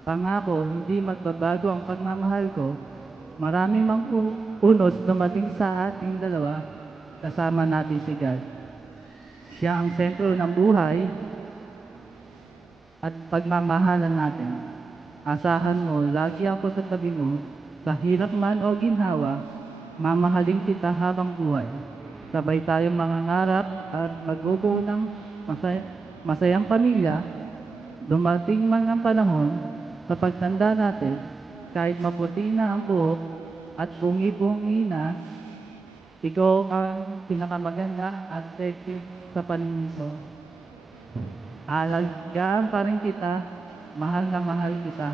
Pangako, hindi magbabago ang pagmamahal ko. Maraming mang unos dumating sa ating dalawa, kasama natin si God. Siya ang sentro ng buhay at pagmamahalan natin. Asahan mo, lagi ako sa tabi mo, sa hirap man o ginhawa, mamahalin kita habang buhay. Sabay tayong mangangarap at magbubuo ng masayang pamilya. Dumating man ang panahon sa pagtanda natin, kahit maputi na ang buhok at bungi-bungi na, ikaw ang pinakamaganda at sexy sa paningin ko. Alagaan pa rin kita, mahal na mahal kita.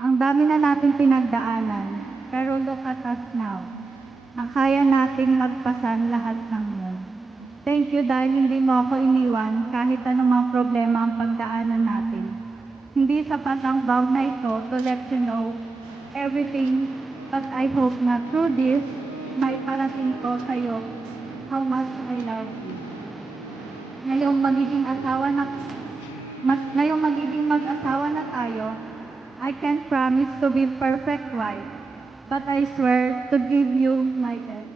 Ang dami na nating pinagdaanan, pero look at us now. Ang kaya nating magpasan lahat ng yun. Thank you dahil hindi mo ako iniwan kahit anumang problema ang pagdaanan natin. Hindi sapat ang vow na ito to let you know everything, but I hope na through this, may parating ko sa'yo how much I love you. Ngayong magiging mag-asawa na tayo, I can't promise to be perfect wife, but I swear to give you my best.